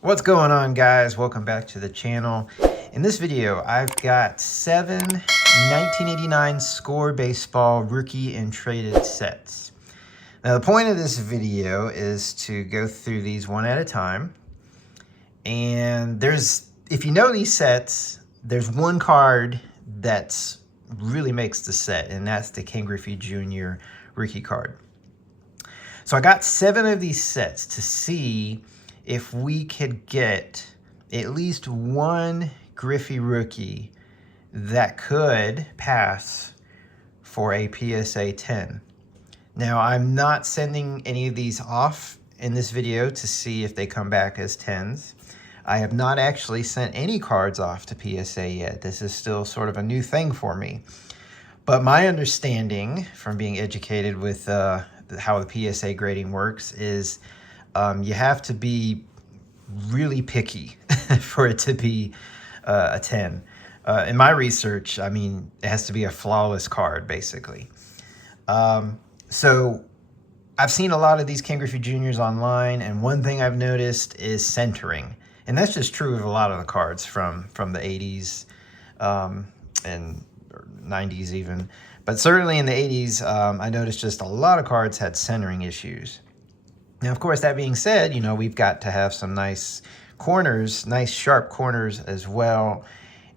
What's going on, guys? Welcome back to the channel. In this video, I've got 7 1989 Score Baseball rookie and traded sets. Now, the point of this video is to go through these one at a time. And if you know these sets, there's one card that's really makes the set, and that's the Ken Griffey Jr. rookie card. So I got 7 of these sets to see if we could get at least one Griffey rookie that could pass for a PSA 10. Now, I'm not sending any of these off in this video to see if they come back as 10s. I have not actually sent any cards off to PSA yet. This is still sort of a new thing for me. But my understanding from being educated with how the PSA grading works is you have to be really picky for it to be a 10. In my research, I mean, it has to be a flawless card, basically. So I've seen a lot of these Ken Griffey Jr.'s online, and one thing I've noticed is centering. And that's just true of a lot of the cards from the 80s and 90s even. But certainly in the 80s, I noticed just a lot of cards had centering issues. Now, of course, that being said, you know, we've got to have some nice corners, nice sharp corners as well.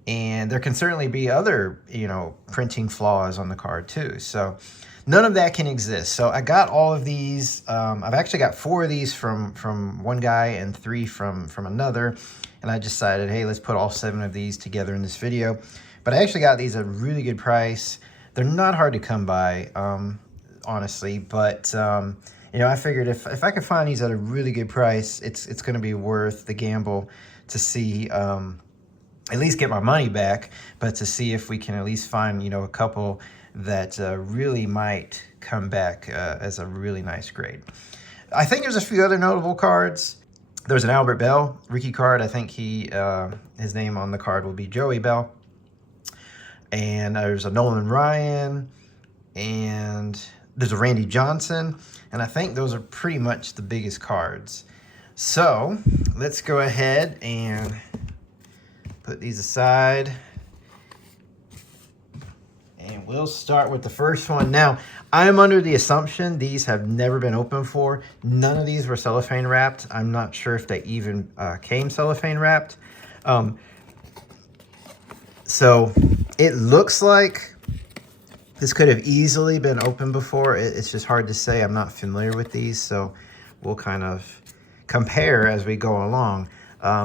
And there can certainly be other, you know, printing flaws on the card too. So none of that can exist. So I got all of these. I've actually got 4 of these from one guy and 3 from another. And I decided, hey, let's put all 7 of these together in this video. But I actually got these at a really good price. They're not hard to come by, honestly, but you know, I figured if I could find these at a really good price, it's going to be worth the gamble to see, at least get my money back, but to see if we can at least find, you know, a couple that really might come back as a really nice grade. I think there's a few other notable cards. There's an Albert Bell rookie card. I think his name on the card will be Joey Bell. And there's a Nolan Ryan, and there's a Randy Johnson, and I think those are pretty much the biggest cards. So let's go ahead and put these aside, and we'll start with the first one. Now, I'm under the assumption these have never been opened before. None of these were cellophane wrapped. I'm not sure if they even came cellophane wrapped. So it looks like this could have easily been opened before. It's just hard to say. I'm not familiar with these, so we'll kind of compare as we go along.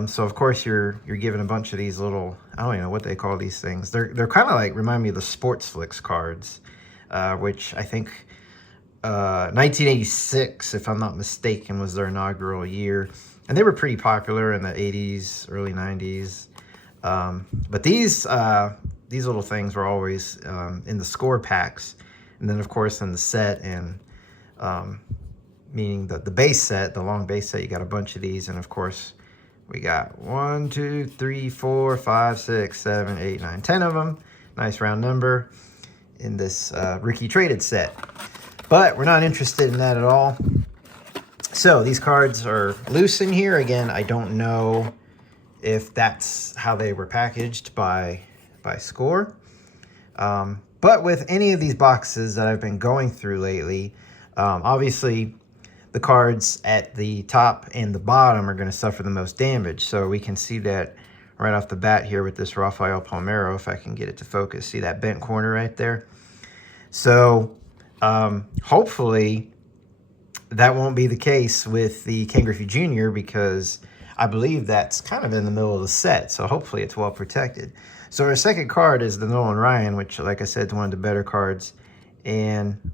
So of course you're given a bunch of these little, I don't even know what they call these things. They're kind of like, remind me of the Sports Flicks cards, which I think 1986, if I'm not mistaken, was their inaugural year. And they were pretty popular in the 80s, early 90s. But these little things were always in the score packs, and then of course in the set, and meaning the base set, the long base set, you got a bunch of these, and of course we got 1, 2, 3, 4, 5, 6, 7, 8, 9, 10 of them. Nice round number in this rookie traded set. But we're not interested in that at all. So these cards are loose in here. Again, I don't know if that's how they were packaged by Score. But with any of these boxes that I've been going through lately, obviously the cards at the top and the bottom are going to suffer the most damage. So we can see that right off the bat here with this Rafael Palmeiro, if I can get it to focus. See that bent corner right there? So hopefully that won't be the case with the Ken Griffey Jr., because I believe that's kind of in the middle of the set, so hopefully it's well protected. So our second card is the Nolan Ryan, which, like I said, is one of the better cards. And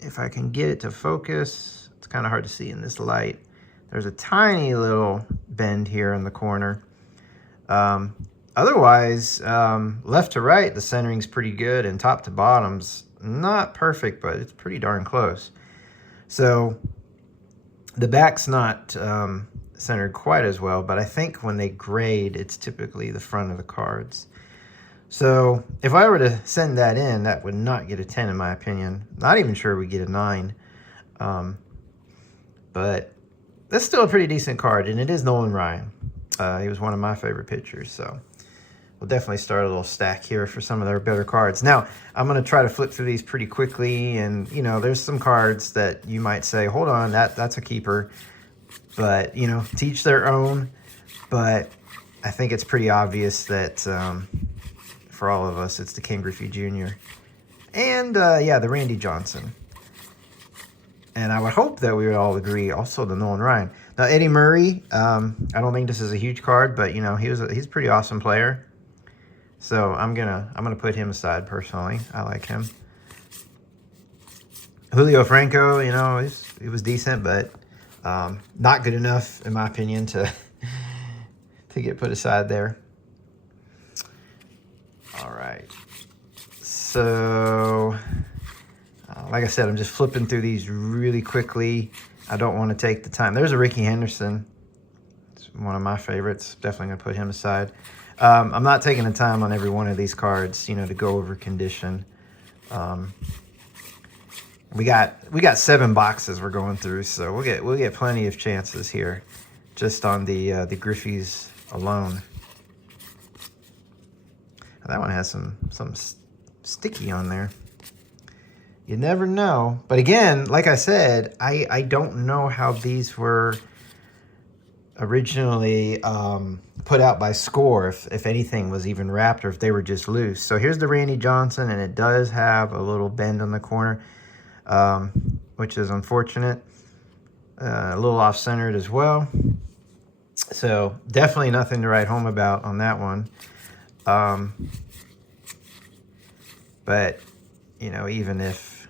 if I can get it to focus, it's kind of hard to see in this light. There's a tiny little bend here in the corner. Otherwise, left to right, the centering's pretty good, and top to bottom's not perfect, but it's pretty darn close. So the back's not centered quite as well, but I think when they grade, it's typically the front of the cards. So if I were to send that in, that would not get a 10 in my opinion. Not even sure we get a 9. But that's still a pretty decent card, and it is Nolan Ryan. He was one of my favorite pitchers, so we'll definitely start a little stack here for some of their better cards. Now, I'm going to try to flip through these pretty quickly, and, you know, there's some cards that you might say, hold on, that's a keeper. But, you know, to each their own. But I think it's pretty obvious that for all of us, it's the Ken Griffey Jr. And, yeah, the Randy Johnson. And I would hope that we would all agree also the Nolan Ryan. Now, Eddie Murray, I don't think this is a huge card, but, you know, he's a pretty awesome player. So I'm gonna put him aside personally. I like him. Julio Franco, you know, he was decent, but not good enough, in my opinion, to get put aside there. All right. So, like I said, I'm just flipping through these really quickly. I don't want to take the time. There's a Ricky Henderson. It's one of my favorites. Definitely going to put him aside. I'm not taking the time on every one of these cards, you know, to go over condition. We got 7 boxes we're going through, so we'll get plenty of chances here, just on the Griffeys alone. That one has some sticky on there. You never know. But again, like I said, I don't know how these were originally put out by Score, if anything was even wrapped or if they were just loose. So here's the Randy Johnson, and it does have a little bend on the corner, which is unfortunate. A little off-centered as well. So definitely nothing to write home about on that one. But, you know, even if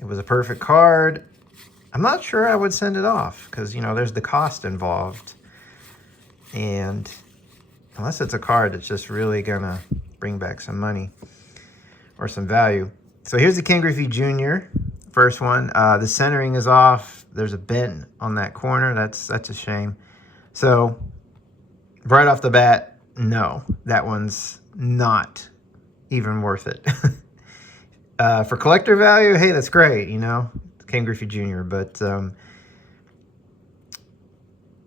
it was a perfect card, I'm not sure I would send it off because, you know, there's the cost involved. And unless it's a card that's just really going to bring back some money or some value. So here's the Ken Griffey Jr. First one. The centering is off. There's a bend on that corner. That's a shame. So right off the bat, no, that one's not even worth it. For collector value, hey, that's great, you know, Ken Griffey Jr. But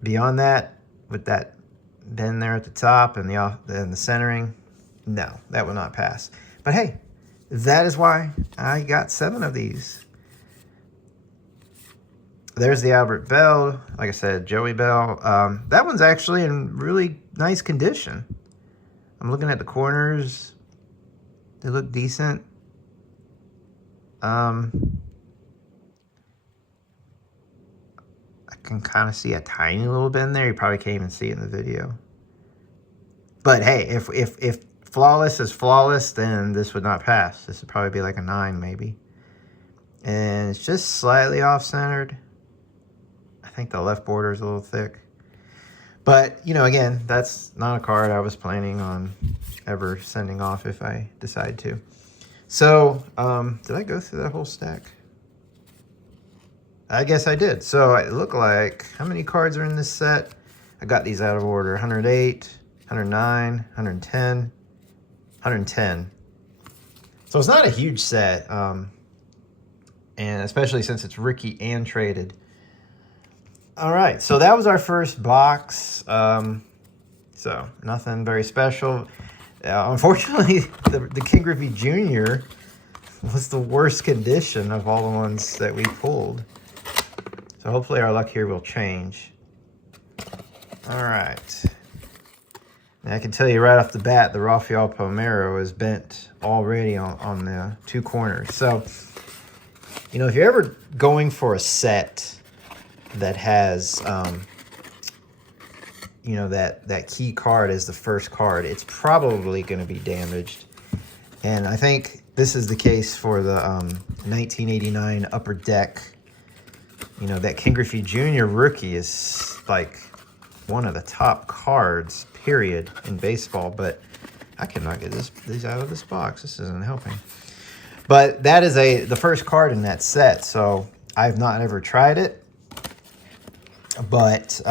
beyond that, with that bend there at the top and the centering, no, that will not pass. But hey, that is why I got 7 of these. There's the Albert Bell, like I said, Joey Bell. That one's actually in really nice condition. I'm looking at the corners. They look decent. I can kind of see a tiny little bend there. You probably can't even see it in the video. But hey, if flawless is flawless, then this would not pass. This would probably be like a 9 maybe. And it's just slightly off-centered. I think the left border is a little thick. But, you know, again, that's not a card I was planning on ever sending off if I decide to. So, did I go through that whole stack? I guess I did. So, it looked like, how many cards are in this set? I got these out of order. 108, 109, 110, 110. So, it's not a huge set. And especially since it's rookie and traded. All right, so that was our first box. So, nothing very special. Unfortunately, the Ken Griffey Jr. was the worst condition of all the ones that we pulled. So hopefully our luck here will change. All right. Now I can tell you right off the bat, the Rafael Palmeiro is bent already on the 2 corners. So, you know, if you're ever going for a set that has... you know, that key card is the first card, it's probably going to be damaged. And I think this is the case for the 1989 Upper Deck. You know, that Ken Griffey Jr. rookie is like one of the top cards, period, in baseball. But I cannot get these out of this box. This isn't helping. But that is the first card in that set. So I've not ever tried it. But...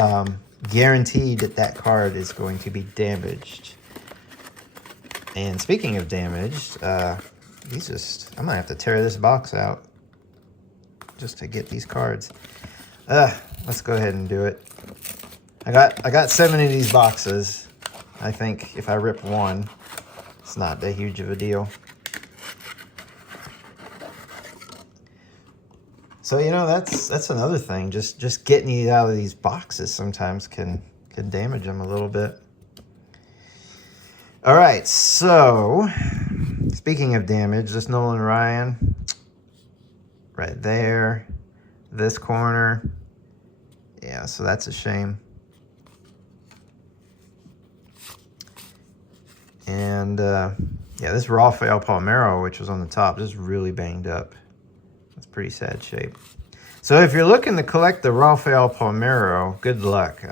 guaranteed that card is going to be damaged. And speaking of damaged, I might have to tear this box out. just to get these cards. Let's go ahead and do it. I got 7 of these boxes. I think if I rip one, it's not that huge of a deal. So, you know, that's another thing. Just getting these out of these boxes sometimes can damage them a little bit. All right, so speaking of damage, this Nolan Ryan right there, this corner. Yeah, so that's a shame. And yeah, this Rafael Palmeiro, which was on the top, just really banged up. That's pretty sad shape. So if you're looking to collect the Rafael Palmeiro, good luck.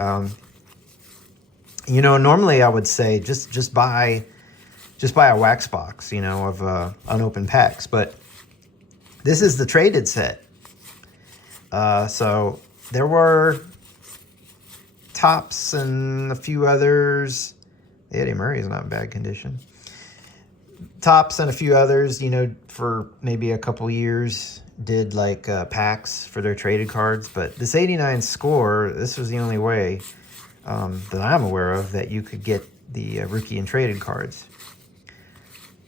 You know, normally I would say just buy a wax box, you know, of unopened packs. But this is the traded set. So there were Tops and a few others. Eddie Murray is not in bad condition. Tops and a few others, you know, for maybe a couple years, did like packs for their traded cards. But this 89 score, this was the only way that I'm aware of that you could get the rookie and traded cards.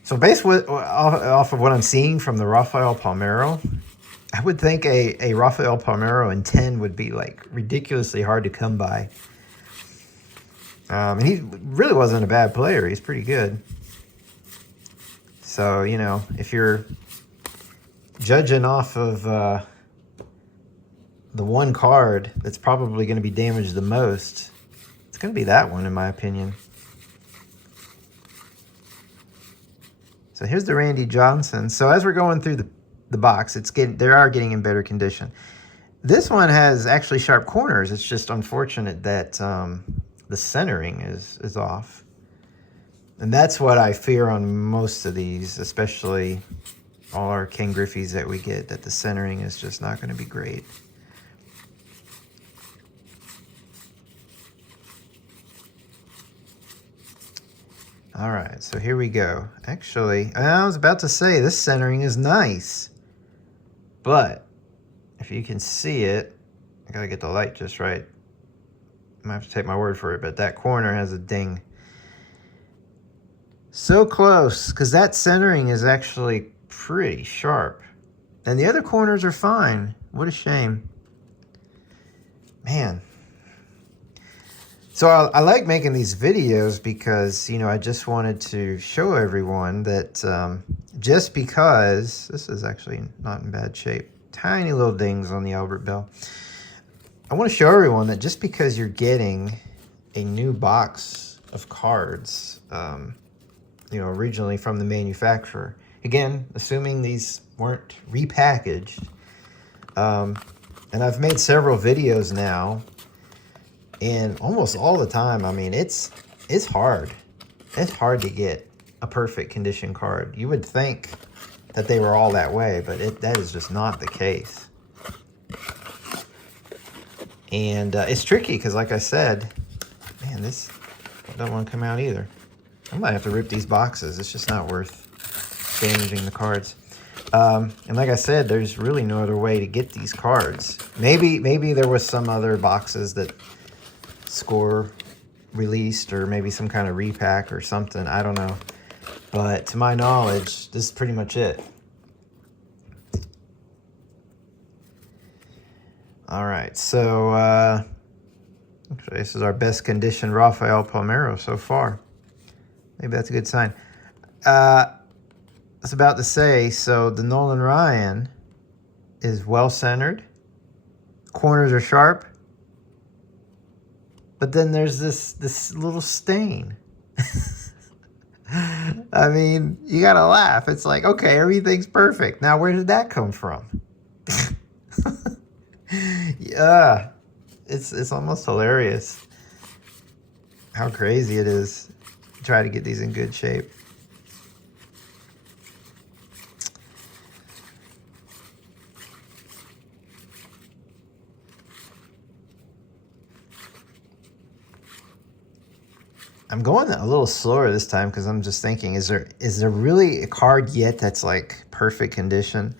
So based off of what I'm seeing from the Rafael Palmeiro, I would think a Rafael Palmeiro in 10 would be like ridiculously hard to come by. And he really wasn't a bad player. He's pretty good. So, you know, if you're judging off of the one card that's probably going to be damaged the most, it's going to be that one, in my opinion. So here's the Randy Johnson. So as we're going through the box, they are getting in better condition. This one has actually sharp corners. It's just unfortunate that the centering is off. And that's what I fear on most of these, especially all our Ken Griffeys that we get, that the centering is just not going to be great. All right, so here we go. Actually, I was about to say this centering is nice, but if you can see it, I gotta get the light just right. I might have to take my word for it, but that corner has a ding. So close, because that centering is actually pretty sharp. And the other corners are fine. What a shame. Man. So I like making these videos because, you know, I just wanted to show everyone that just because, this is actually not in bad shape. Tiny little dings on the Albert Bell. I want to show everyone that just because you're getting a new box of cards, you know, originally from the manufacturer, again, assuming these weren't repackaged, and I've made several videos now, and almost all the time, I mean, it's hard. It's hard to get a perfect condition card. You would think that they were all that way, but that is just not the case. And it's tricky because, like I said, man, this don't want to come out either. I might have to rip these boxes. It's just not worth damaging the cards. And like I said, there's really no other way to get these cards. Maybe there was some other boxes that Score released, or maybe some kind of repack or something. I don't know. But to my knowledge, this is pretty much it. All right, so actually, this is our best condition Rafael Palmeiro so far. Maybe that's a good sign. I was about to say, so the Nolan Ryan is well centered. Corners are sharp. But then there's this little stain. I mean, you gotta laugh. It's like, okay, everything's perfect. Now, where did that come from? Yeah, it's almost hilarious how crazy it is to try to get these in good shape. I'm going a little slower this time because I'm just thinking, is there really a card yet that's like perfect condition?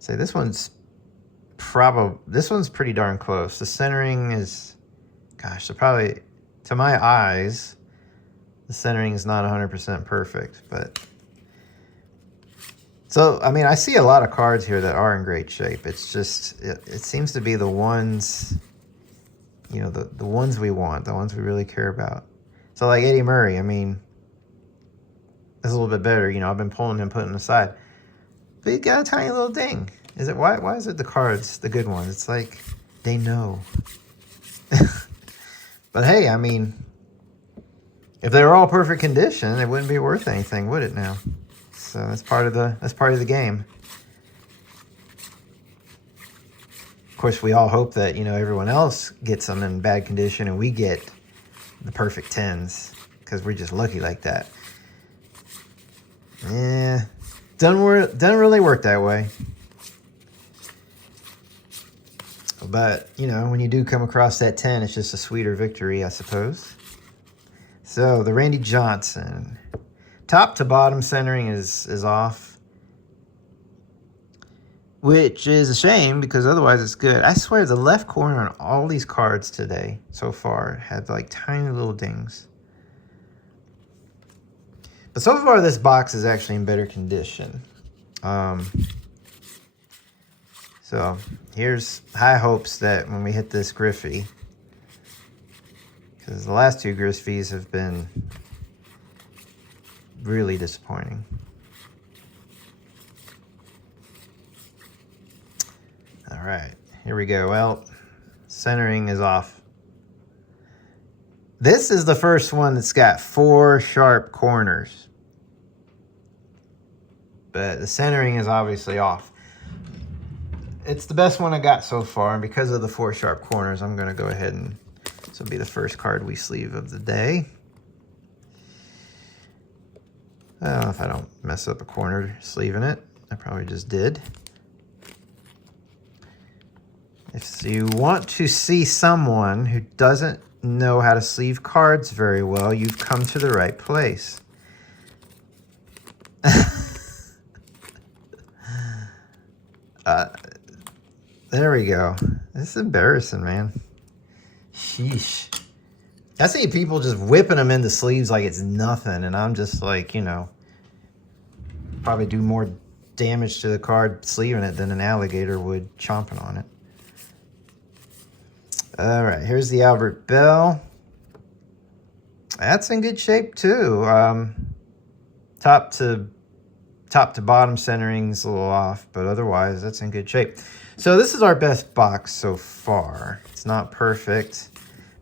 Say this one's pretty darn close. The centering is, gosh, probably, to my eyes, the centering is not 100% perfect, but so, I mean, I see a lot of cards here that are in great shape. It's just, it seems to be the ones, you know, the ones we want, the ones we really care about. So like Eddie Murray, I mean, that's a little bit better. You know, I've been pulling him, putting him aside. But he got a tiny little ding. Is it, why is it the cards, the good ones? It's like, they know. But hey, I mean, if they were all perfect condition, it wouldn't be worth anything, would it now? So that's part of the game. Of course, we all hope that, you know, everyone else gets them in bad condition and we get the perfect 10s because we're just lucky like that. Yeah, doesn't really work that way. But, you know, when you do come across that 10, it's just a sweeter victory, I suppose. So, the Randy Johnson. Top to bottom centering is off. Which is a shame, because otherwise it's good. I swear, the left corner on all these cards today, so far, had like tiny little dings. But so far, this box is actually in better condition. So here's high hopes that when we hit this Griffey, because the last two Griffeys have been really disappointing. All right, here we go. Well, centering is off. This is the first one that's got 4 sharp corners, but the centering is obviously off. It's the best one I got so far, and because of the 4 sharp corners, I'm going to go ahead and this will be the first card we sleeve of the day. I don't know if I don't mess up a corner sleeving it. I probably just did. If you want to see someone who doesn't know how to sleeve cards very well, you've come to the right place. There we go. This is embarrassing, man. Sheesh. I see people just whipping them into sleeves like it's nothing, and I'm just like, you know, probably do more damage to the card sleeving it than an alligator would chomping on it. All right, here's the Albert Bell. That's in good shape too. Top to bottom centering's a little off, but otherwise that's in good shape. So this is our best box so far. It's not perfect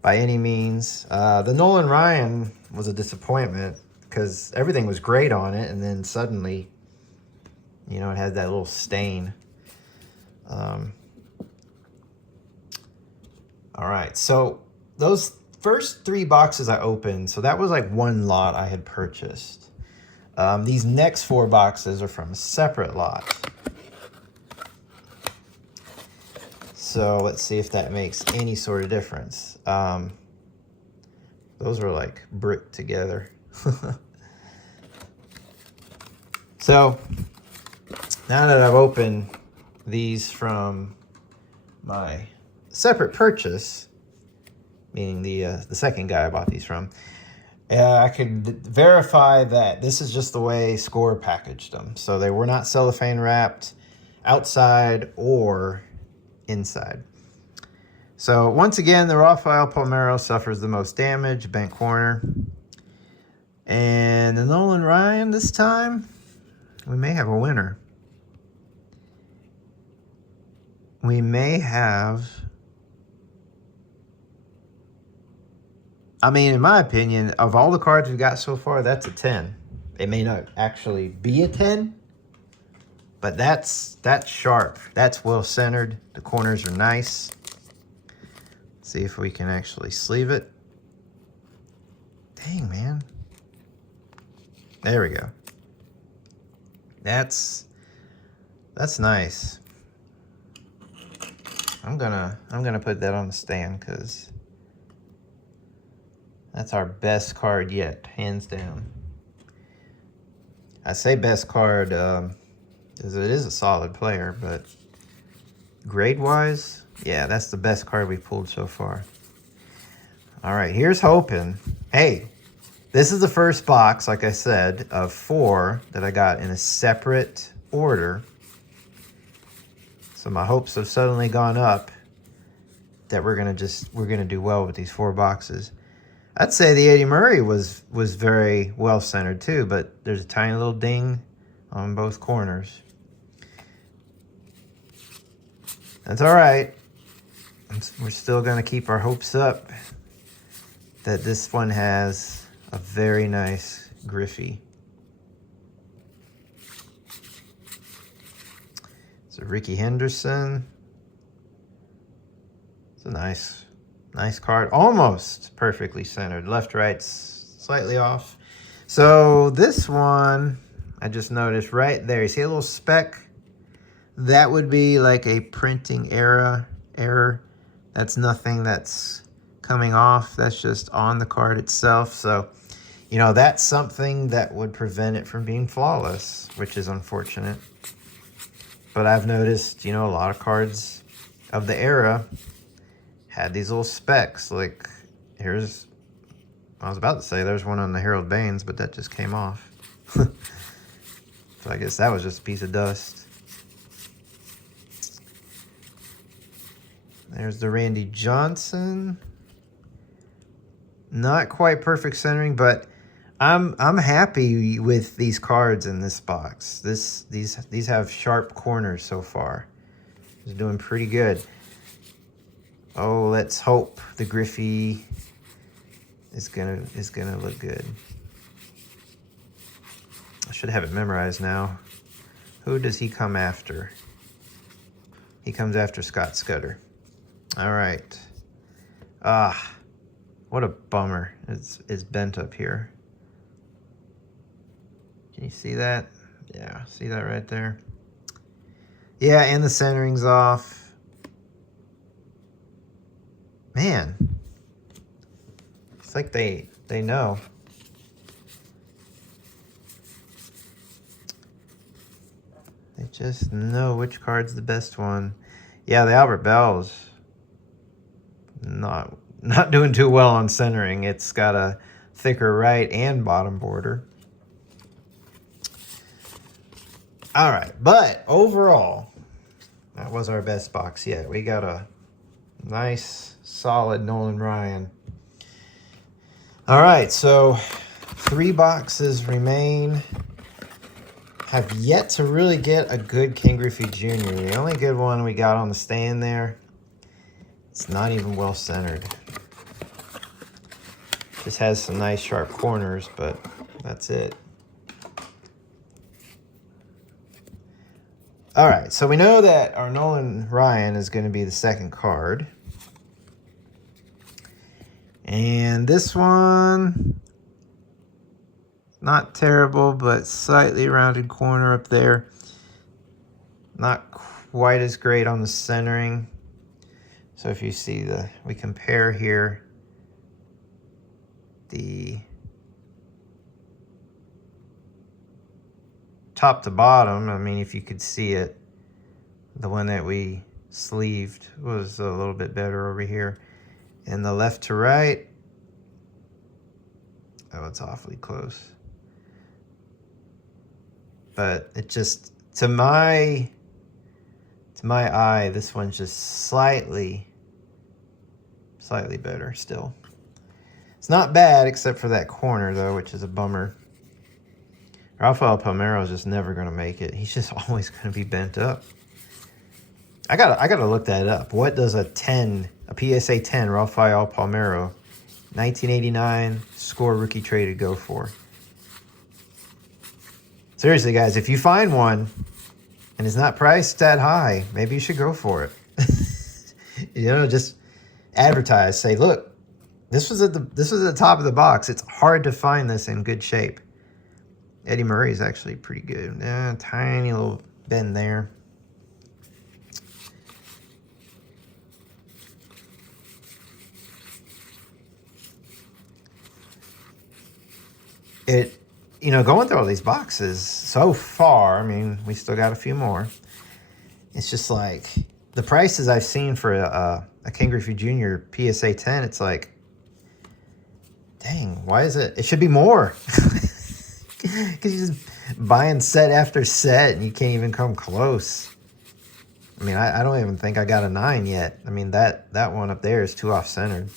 by any means. The Nolan Ryan was a disappointment because everything was great on it, and then suddenly, you know, it had that little stain. All right, so those first 3 boxes I opened, so that was like one lot I had purchased. These next 4 boxes are from a separate lot. So let's see if that makes any sort of difference. Those are like bricked together. So now that I've opened these from my separate purchase, meaning the second guy I bought these from, I could verify that this is just the way Score packaged them. So they were not cellophane wrapped outside or inside. So once again, the Rafael Palmeiro suffers the most damage, bent corner. And the Nolan Ryan this time, we may have a winner. We may have, I mean, in my opinion, of all the cards we've got so far, that's a 10. It may not actually be a 10, but that's sharp. That's well centered. The corners are nice. See if we can actually sleeve it. Dang, man. There we go. That's nice. I'm gonna put that on the stand because that's our best card yet, hands down. I say best card. because it is a solid player, but grade-wise, yeah, that's the best card we've pulled so far. All right, here's hoping. Hey, this is the first box, like I said, of 4 that I got in a separate order. So my hopes have suddenly gone up that we're gonna do well with these 4 boxes. I'd say the Eddie Murray was very well centered too, but there's a tiny little ding on both corners. That's all right. We're still gonna keep our hopes up that this one has a very nice Griffey. So Ricky Henderson. It's a nice card. Almost perfectly centered. Left, right, slightly off. So this one, I just noticed right there. You see a little speck? That would be like a printing error. That's nothing that's coming off. That's just on the card itself. So, you know, that's something that would prevent it from being flawless, which is unfortunate. But I've noticed, you know, a lot of cards of the era had these little specks. Like, here's, I was about to say there's one on the Harold Baines, but that just came off. So I guess that was just a piece of dust. There's the Randy Johnson. Not quite perfect centering, but I'm happy with these cards in this box. These have sharp corners so far. It's doing pretty good. Oh, let's hope the Griffey is gonna look good. I should have it memorized now. Who does he come after? He comes after Scott Scudder. All right. Ah, what a bummer. It's bent up here. Can you see that? Yeah, see that right there? Yeah, and the centering's off. Man, it's like they know. They just know which card's the best one. Yeah, the Albert Bell's not doing too well on centering. It's got a thicker right and bottom border. All right, but overall, that was our best box yet. We got a nice, solid Nolan Ryan. All right, so 3 boxes remain. Have yet to really get a good Ken Griffey Jr. The only good one we got on the stand there, it's not even well centered. Just has some nice sharp corners, but that's it. All right, so we know that our Nolan Ryan is going to be the second card. And this one, not terrible, but slightly rounded corner up there. Not quite as great on the centering. So if you see we compare here the top to bottom. I mean, if you could see it, the one that we sleeved was a little bit better over here. And the left to right, oh, it's awfully close. But it just, to my eye, this one's just slightly better still. It's not bad except for that corner though, which is a bummer. Rafael Palmeiro is just never going to make it. He's just always going to be bent up. I gotta look that up. What does a PSA 10 Rafael Palmeiro 1989 score rookie traded go for? Seriously, guys, if you find one and it's not priced that high, maybe you should go for it. You know, just advertise. Say, look, this was at the top of the box. It's hard to find this in good shape. Eddie Murray is actually pretty good. Yeah, tiny little bend there. you know, going through all these boxes so far, I mean, we still got a few more. It's just like the prices I've seen for a King Griffey Jr. PSA 10, it's like, dang, why is it? It should be more. Because you're just buying set after set and you can't even come close. I mean, I don't even think I got a 9 yet. I mean, that one up there is too off-centered.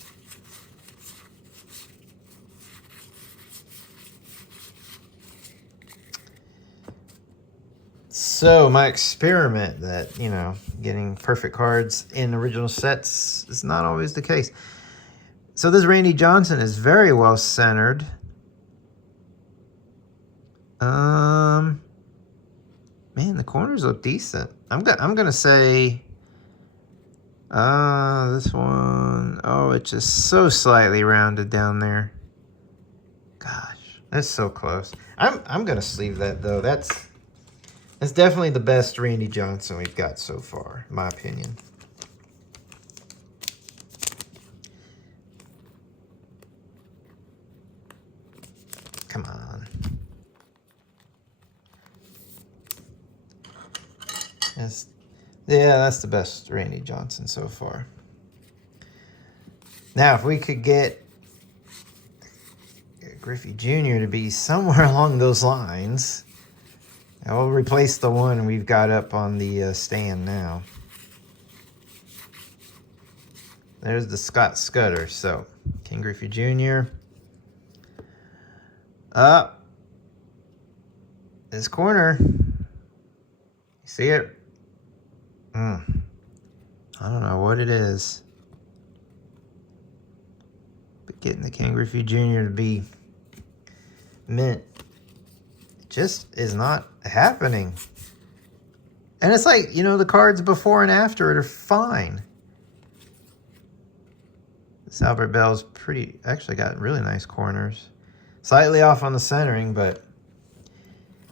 So my experiment that, you know, getting perfect cards in original sets is not always the case. So this Randy Johnson is very well centered. Man, the corners look decent. I'm gonna say this one. Oh, it's just so slightly rounded down there. Gosh, that's so close. I'm gonna sleeve that though. That's definitely the best Randy Johnson we've got so far, in my opinion. Come on. Yeah, that's the best Randy Johnson so far. Now, if we could get Griffey Jr. to be somewhere along those lines, I will replace the one we've got up on the stand now. There's the Scott Scudder. So, King Griffey Jr. Up. This corner. You see it? I don't know what it is. But getting the King Griffey Jr. to be mint just is not happening. And it's like, you know, the cards before and after it are fine. This Albert Bell's actually got really nice corners. Slightly off on the centering, but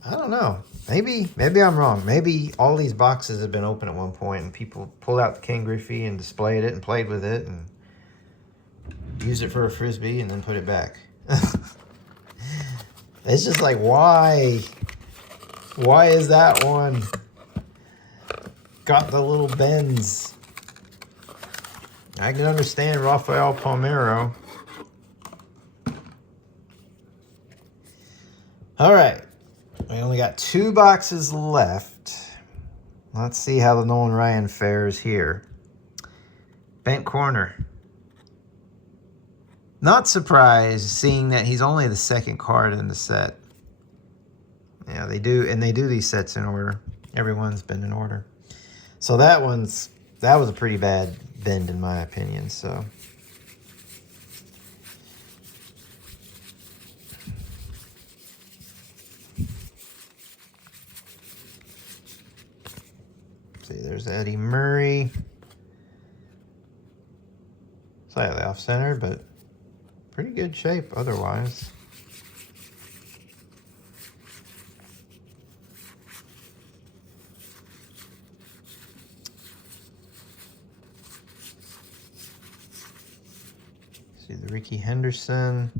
I don't know. Maybe I'm wrong. Maybe all these boxes have been open at one point and people pulled out the King Griffey and displayed it and played with it and used it for a Frisbee and then put it back. It's just like, why? Why is that one got the little bends? I can understand Rafael Palmeiro. All right. We only got 2 boxes left. Let's see how the Nolan Ryan fares here. Bent corner. Not surprised seeing that he's only the second card in the set. Yeah, they do, and they do these sets in order. Everyone's been in order. So that was a pretty bad bend in my opinion, so. See, there's Eddie Murray. Slightly off-center, but pretty good shape otherwise. See the Ricky Henderson.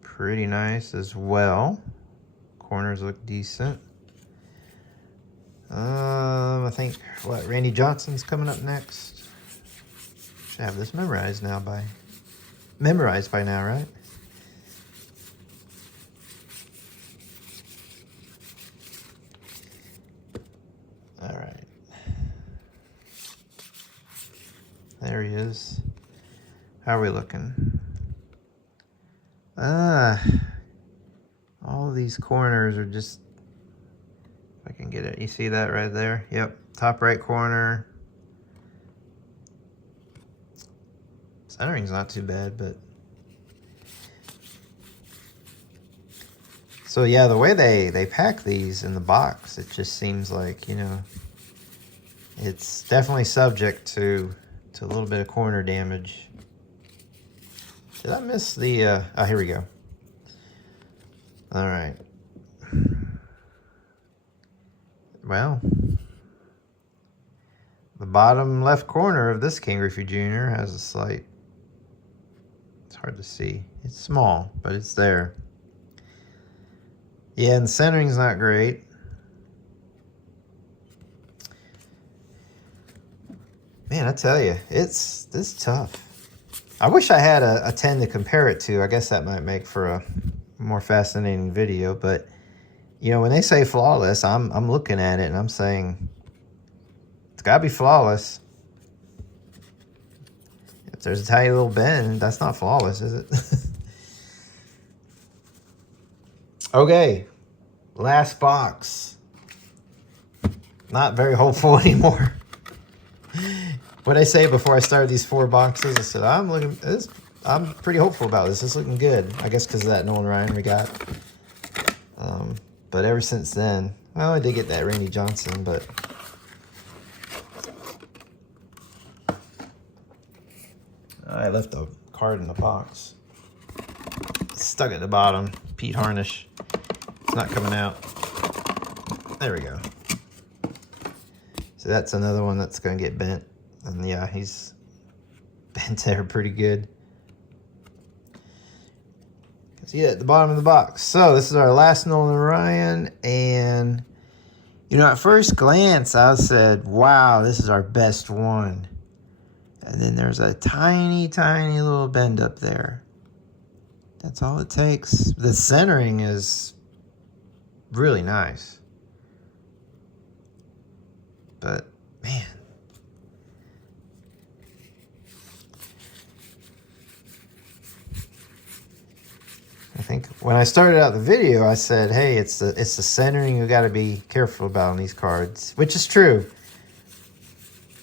Pretty nice as well. Corners look decent. I think, Randy Johnson's coming up next. Should have this memorized by now, right? All right. There he is. How are we looking? All these corners are just, if I can get it, you see that right there? Yep, top right corner. Centering's not too bad, but. So yeah, the way they pack these in the box, it just seems like, you know, it's definitely subject to a little bit of corner damage. Did I miss the, oh, here we go. All right. Well, the bottom left corner of this King Griffey Jr. has a slight, it's hard to see. It's small, but it's there. Yeah, and the centering's not great. Man, I tell you, it's tough. I wish I had a 10 to compare it to. I guess that might make for a more fascinating video. But, you know, when they say flawless, I'm looking at it and I'm saying, it's got to be flawless. If there's a tiny little bend, that's not flawless, is it? Okay, last box. Not very hopeful anymore. What I say before I started these 4 boxes, I said I'm pretty hopeful about this. It's looking good. I guess because of that Nolan Ryan we got. But ever since then, well, I did get that Randy Johnson, but I left the card in the box. It's stuck at the bottom. Pete Harnish. It's not coming out. There we go. So that's another one that's going to get bent. And yeah, he's bent there pretty good. See it at the bottom of the box. So this is our last Nolan Ryan. And, you know, at first glance, I said, wow, this is our best one. And then there's a tiny, tiny little bend up there. That's all it takes. The centering is really nice. But, man. I think when I started out the video, I said, hey, it's the centering you got to be careful about on these cards, which is true.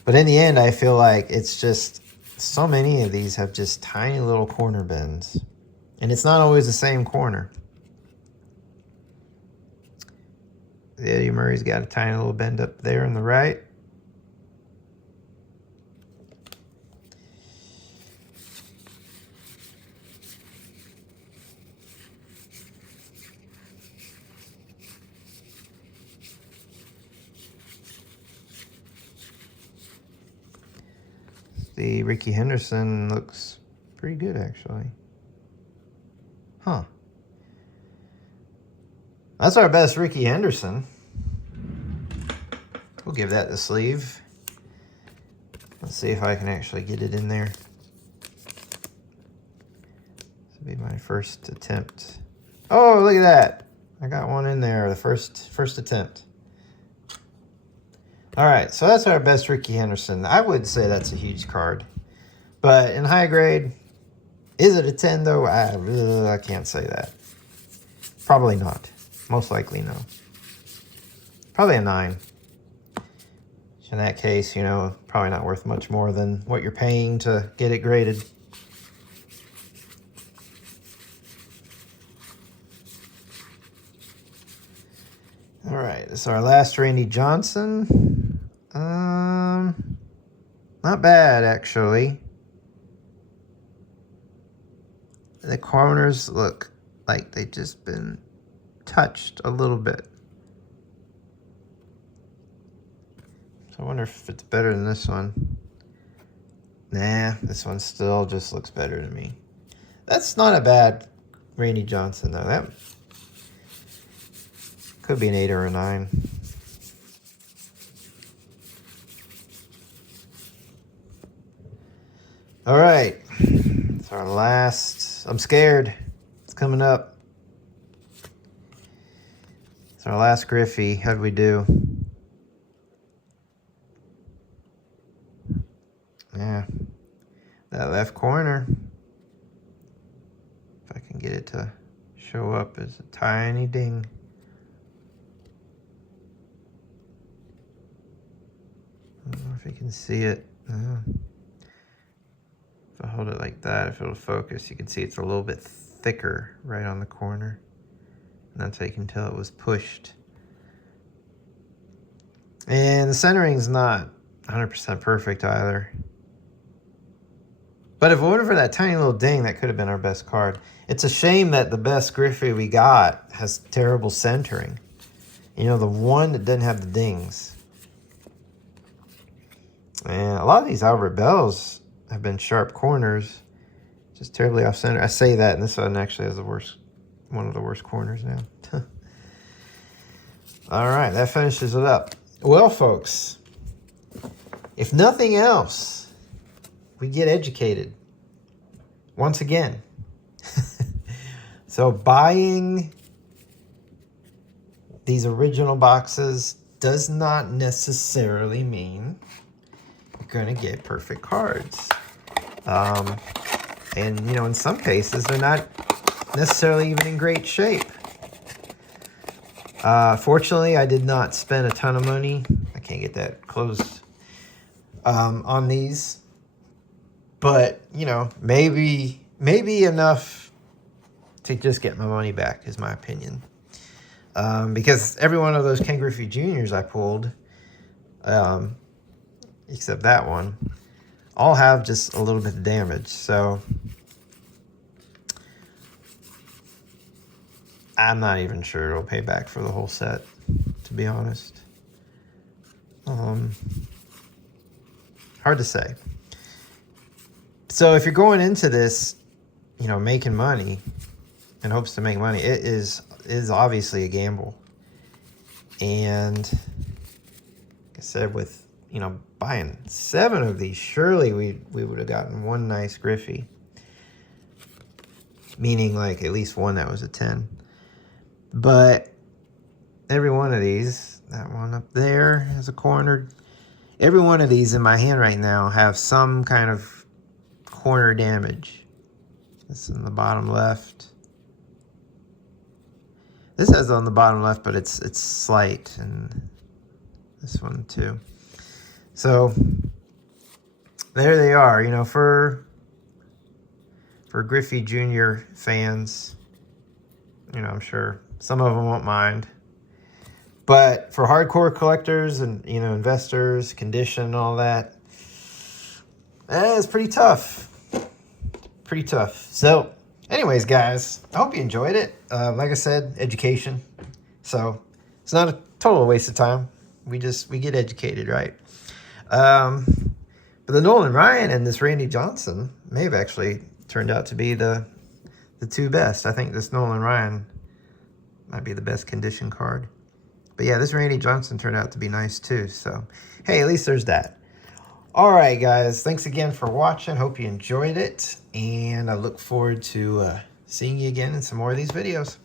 But in the end, I feel like it's just so many of these have just tiny little corner bends. And it's not always the same corner. The Eddie Murray's got a tiny little bend up there on the right. The Ricky Henderson looks pretty good, actually. Huh. That's our best Ricky Henderson. We'll give that the sleeve. Let's see if I can actually get it in there. This will be my first attempt. Oh, look at that. I got one in there, the first attempt. All right, so that's our best Ricky Henderson. I would say that's a huge card. But in high grade, is it a 10 though? I can't say that. Probably not. Most likely no. Probably a 9. In that case, you know, probably not worth much more than what you're paying to get it graded. All right, this is our last Randy Johnson. Not bad, actually. The corners look like they've just been touched a little bit. So I wonder if it's better than this one. Nah, this one still just looks better to me. That's not a bad Randy Johnson, though. That could be an 8 or a 9. All right. It's our last. I'm scared. It's coming up. It's our last Griffey. How'd we do? Yeah. That left corner. If I can get it to show up as a tiny ding. I don't know if you can see it. If I hold it like that, if it'll focus, you can see it's a little bit thicker right on the corner. And that's how you can tell it was pushed. And the centering's not 100% perfect either. But if it weren't for that tiny little ding, that could have been our best card. It's a shame that the best Griffey we got has terrible centering. You know, the one that doesn't have the dings. And a lot of these Albert Bells have been sharp corners. Just terribly off center. I say that, and this one actually has one of the worst corners now. All right, that finishes it up. Well, folks, if nothing else, we get educated once again. So buying these original boxes does not necessarily mean you're going to get perfect cards. And, you know, in some cases, they're not necessarily even in great shape. Fortunately, I did not spend a ton of money. I can't get that closed on these. But, you know, maybe enough to just get my money back is my opinion. Because every one of those Ken Griffey Juniors I pulled, except that one, all have just a little bit of damage. So I'm not even sure it'll pay back for the whole set, to be honest. Hard to say. So if you're going into this, you know, making money in hopes to make money, it is obviously a gamble. And like I said, with, you know, buying 7 of these, surely we would have gotten one nice Griffey. Meaning like at least one that was a 10. But every one of these, that one up there is a cornered. Every one of these in my hand right now have some kind of corner damage. This in the bottom left. This has on the bottom left, but it's slight, and this one too. So there they are. You know, for Griffey Jr. fans, you know, I'm sure some of them won't mind. But for hardcore collectors and, you know, investors, condition and all that, it's pretty tough. Pretty tough. So anyways, guys, I hope you enjoyed it. Like I said, education. So it's not a total waste of time. We get educated, right? But the Nolan Ryan and this Randy Johnson may have actually turned out to be the two best. I think this Nolan Ryan might be the best condition card. But yeah, this Randy Johnson turned out to be nice too. So, hey, at least there's that. All right, guys. Thanks again for watching. Hope you enjoyed it. And I look forward to seeing you again in some more of these videos.